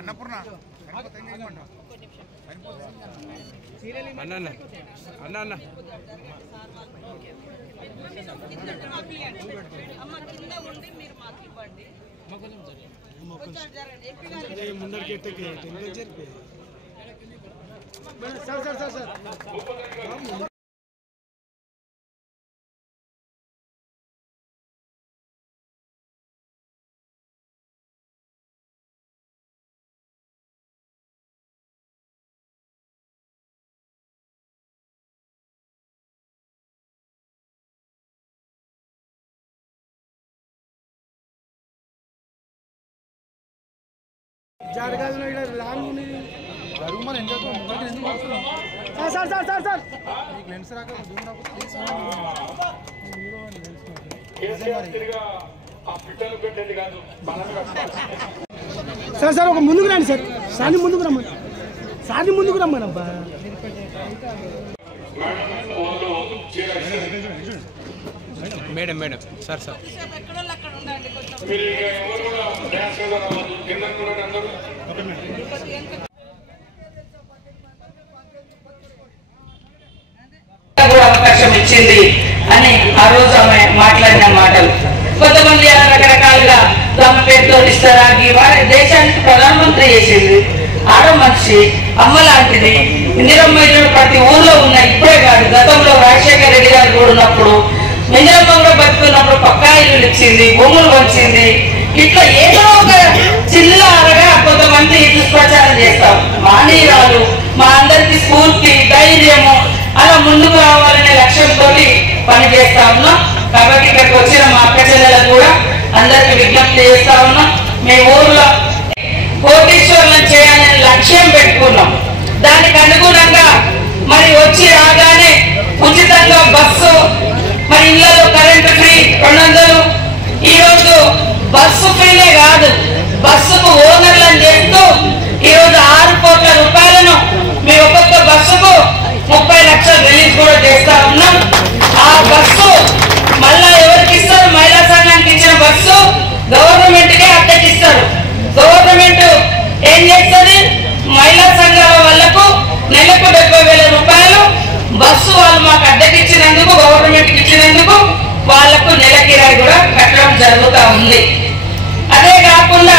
अन्नपूर्णा అన్న అన్న అన్న ముందరికి sir sir sir sir sir sir ఒక ముందుకు రండి సార్ సార్ని ముందుకు రమ్మని సార్ని ముందుకు రమ్మని అబ్బా మేడం మేడం సార్ సార్ అవకాశం ఇచ్చింది అని ఆ రోజు ఆమె మాట్లాడిన మాటలు. కొంతమంది రకరకాలుగా తమ పేరుతో ఇస్తారాగి వారి దేశానికి ప్రధానమంత్రి చేసింది. ఆడ మనిషి అమ్మ లాంటిది. ఇందిరమ్మ ఇల్లు ప్రతి ఊర్లో ఉన్న ఇప్పుడే కాదు, గతంలో రాజశేఖర రెడ్డి గారు కూడా ఉన్నప్పుడు, ఇందిరమ్మ కూడా బతుకున్నప్పుడు పక్కా ఇల్లు ఇచ్చింది, భూములు వచ్చింది. ఇట్లా ఏదో ఒక చిల్లరగా కొంతమంది దుష్ప్రచారం చేస్తాం. మానీయురాలు మా అందరికి స్ఫూర్తి, ధైర్యము, అలా ముందుకు రావాలనే లక్ష్యంతో పనిచేస్తా ఉన్నాం. కాబట్టి ఇక్కడికి వచ్చిన మా అక్క చెల్లెలకు కూడా అందరికి విజ్ఞప్తి చేస్తా ఉన్నాం. మీ ఊర్లో కోటీశ్వరులను చేయాలని లక్ష్యం పెట్టుకున్నాం. దానికి అనుగుణంగా మరి వచ్చి రాగానే ఉచితంగా బస్సు, మరి ఇళ్లలో కరెంటు ఫ్రీ 200. ఈరోజు బస్సు ఫ్రీనే కాదు, బస్సుకు ఓనర్లను చేస్తూ ఈరోజు 6 కోట్ల రూపాయలను మీ ఒక్కొక్క బస్సుకు 30 లక్షలు రిలీజ్ కూడా చేస్తా ఉన్నాం. ఆ బస్సు మళ్ళా ఎవరికి ఇస్తారు? మహిళా సంఘానికి ఇచ్చిన బస్సు గవర్నమెంట్ కే అద్దెకిస్తారు. గవర్నమెంట్ ఏం చేస్తుంది? మహిళా సంఘాల వాళ్లకు నెలకు 70,000 రూపాయలు బస్సు వాళ్ళు మాకు అద్దెకిచ్చినందుకు, గవర్నమెంట్ ఇచ్చినందుకు వాళ్లకు నెల కిరాయి కూడా కట్టడం జరుగుతూ ఉంది. అదే కాకుండా